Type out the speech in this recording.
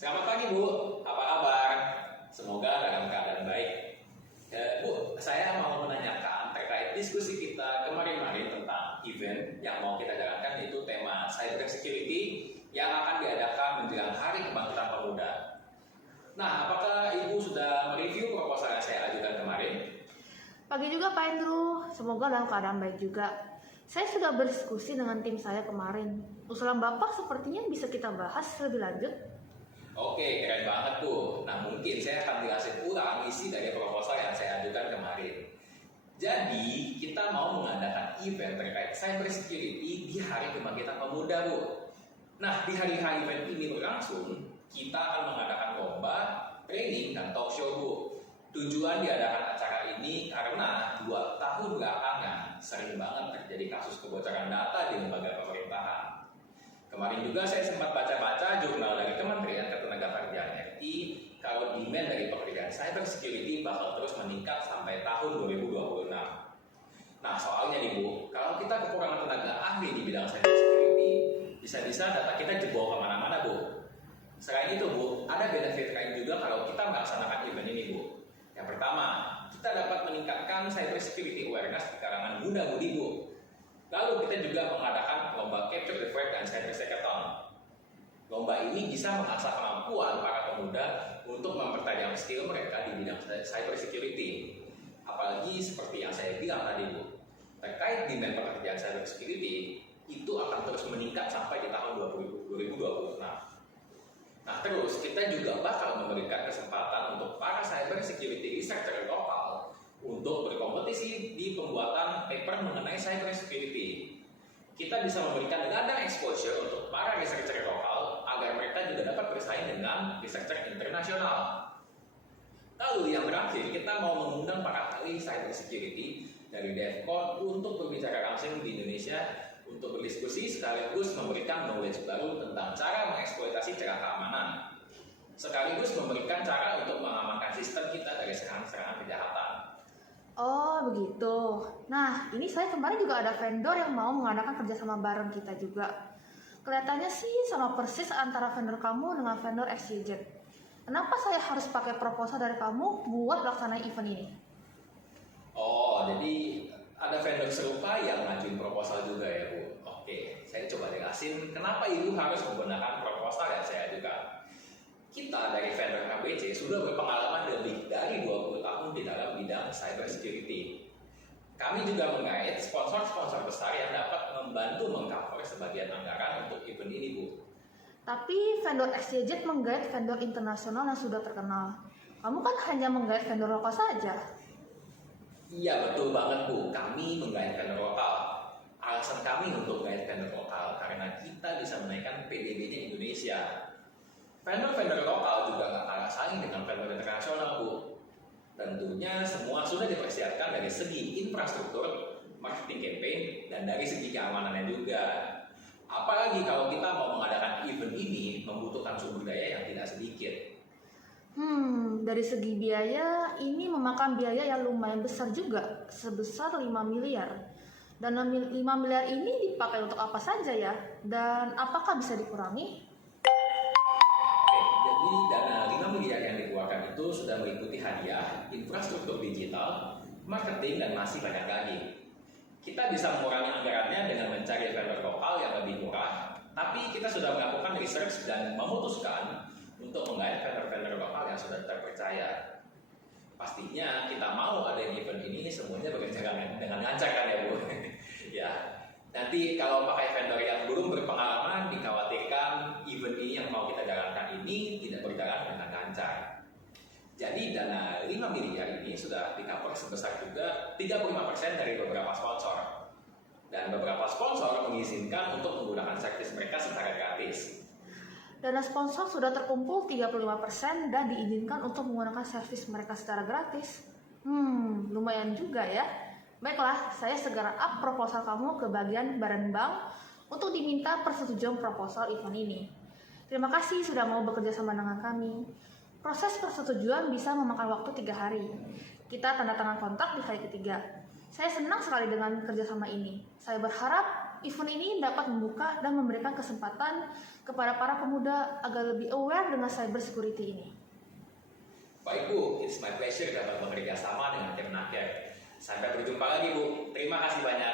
Selamat pagi Bu, apa kabar? Semoga dalam keadaan baik. Bu, saya mau menanyakan terkait diskusi kita kemarin-kemarin tentang event yang mau kita jalankan, yaitu tema cyber security yang akan diadakan menjelang Hari Kebangkitan Pemuda. Nah, apakah Ibu sudah mereview proposal yang saya ajukan kemarin? Pagi juga Pak Andrew, semoga dalam keadaan baik juga. Saya sudah berdiskusi dengan tim saya kemarin. Usulan Bapak sepertinya bisa kita bahas lebih lanjut. Oke, keren banget Bu. Nah, mungkin saya akan jelasin ulang isi dari proposal yang saya ajukan kemarin. Jadi, kita mau mengadakan event terkait cyber security di Hari Kebangkitan Pemuda, Bu. Nah, di hari-hari event ini berlangsung, kita akan mengadakan lomba, training, dan talk show, Bu. Tujuan diadakan acara ini karena 2 tahun belakangan sering banget terjadi kasus kebocoran data di lembaga pemerintahan. Kemarin juga saya sempat baca-baca jurnal dari Kementerian Ketenagakerjaan RI kalau demand dari pekerjaan cyber security bakal terus meningkat sampai tahun 2026. Nah, soalnya nih Bu, kalau kita kekurangan tenaga ahli di bidang cyber security, bisa-bisa data kita jebol kemana-mana Bu. Selain itu Bu, ada benefit lain juga kalau kita melaksanakan event ini Bu. Yang pertama, kita dapat meningkatkan cyber security awareness di kalangan muda-mudi Bu. Lalu kita juga mengadakan lomba Capture the Flag dan Cyber Hackathon. Lomba ini bisa mengasah kemampuan para pemuda untuk mempertajam skill mereka di bidang cyber security. Apalagi seperti yang saya bilang tadi Bu, terkait demand pekerjaan cyber security itu akan terus meningkat sampai di tahun 2026. Nah, terus kita juga bakal memberikan kesempatan untuk para cyber security researcher lokal untuk berkompetisi di pembuatan paper mengenai cyber security. Kita bisa memberikan ladang exposure untuk para researcher lokal agar mereka juga dapat bersaing dengan researcher internasional. Lalu yang terakhir, kita mau mengundang para ahli cyber security dari DevCon untuk berbicara langsung di Indonesia untuk berdiskusi sekaligus memberikan knowledge baru tentang cara mengeksploitasi celah keamanan. Sekaligus memberikan cara untuk mengamankan sistem kita dari serangan-serangan kejahatan. Oh begitu. Nah, ini saya kemarin juga ada vendor yang mau mengadakan kerjasama bareng kita juga. Kelihatannya sih sama persis antara vendor kamu dengan vendor XYZ. Kenapa saya harus pakai proposal dari kamu buat pelaksanaan event ini? Oh, jadi ada vendor serupa yang ngajuin proposal juga ya Bu? Oke, saya coba jelasin kenapa Ibu harus menggunakan proposal yang saya ajukan. Kita dari vendor KBC sudah berpengalaman lebih dari 20 tahun di dalam bidang cyber security. Kami juga menggait sponsor-sponsor besar yang dapat membantu mengcover sebagian anggaran untuk event ini Bu. Tapi vendor XYZ menggait vendor internasional yang sudah terkenal. Kamu kan hanya menggait vendor lokal saja. Iya betul banget Bu, kami menggait vendor lokal. Alasan kami untuk menggait vendor lokal karena kita bisa menaikkan PDB-nya Indonesia. Vendor-vendor lokal juga nggak kalah saing dengan vendor internasional Bu. Tentunya semua sudah dipersiapkan dari segi infrastruktur, marketing campaign, dan dari segi keamanannya juga. Apalagi kalau kita mau mengadakan event ini membutuhkan sumber daya yang tidak sedikit. Dari segi biaya, ini memakan biaya yang lumayan besar juga, sebesar 5 miliar. Dan 5 miliar ini dipakai untuk apa saja ya? Dan apakah bisa dikurangi? Jadi dana 5 miliar yang dikeluarkan itu sudah meliputi hadiah, infrastruktur digital, marketing, dan masih banyak lagi. Kita bisa mengurangi anggarannya dengan mencari vendor lokal yang lebih murah, tapi kita sudah melakukan research dan memutuskan untuk menggait vendor-vendor lokal yang sudah terpercaya. Pastinya kita mau ada event ini semuanya berjalan dengan lancar kan ya Bu? Ya. Nanti kalau pakai vendor yang belum berpengalaman, dikhawatirkan event ini yang mau kita jalankan ini tidak berjalan dengan lancar. Jadi dana 5 miliar ini sudah di-cover sebesar juga 35% dari beberapa sponsor. Dan beberapa sponsor mengizinkan untuk menggunakan servis mereka secara gratis. Dana sponsor sudah terkumpul 35% dan diizinkan untuk menggunakan servis mereka secara gratis. Lumayan juga ya. Baiklah, saya segera up proposal kamu ke bagian Badan Bank untuk diminta persetujuan proposal event ini. Terima kasih sudah mau bekerja sama dengan kami. Proses persetujuan bisa memakan waktu 3 hari. Kita tanda tangan kontrak di hari ketiga. Saya senang sekali dengan kerjasama ini. Saya berharap event ini dapat membuka dan memberikan kesempatan kepada para pemuda agar lebih aware dengan cyber security ini. Baik Bu, it's my pleasure dapat bekerja sama dengan tim Naker. Sampai berjumpa lagi Bu. Terima kasih banyak.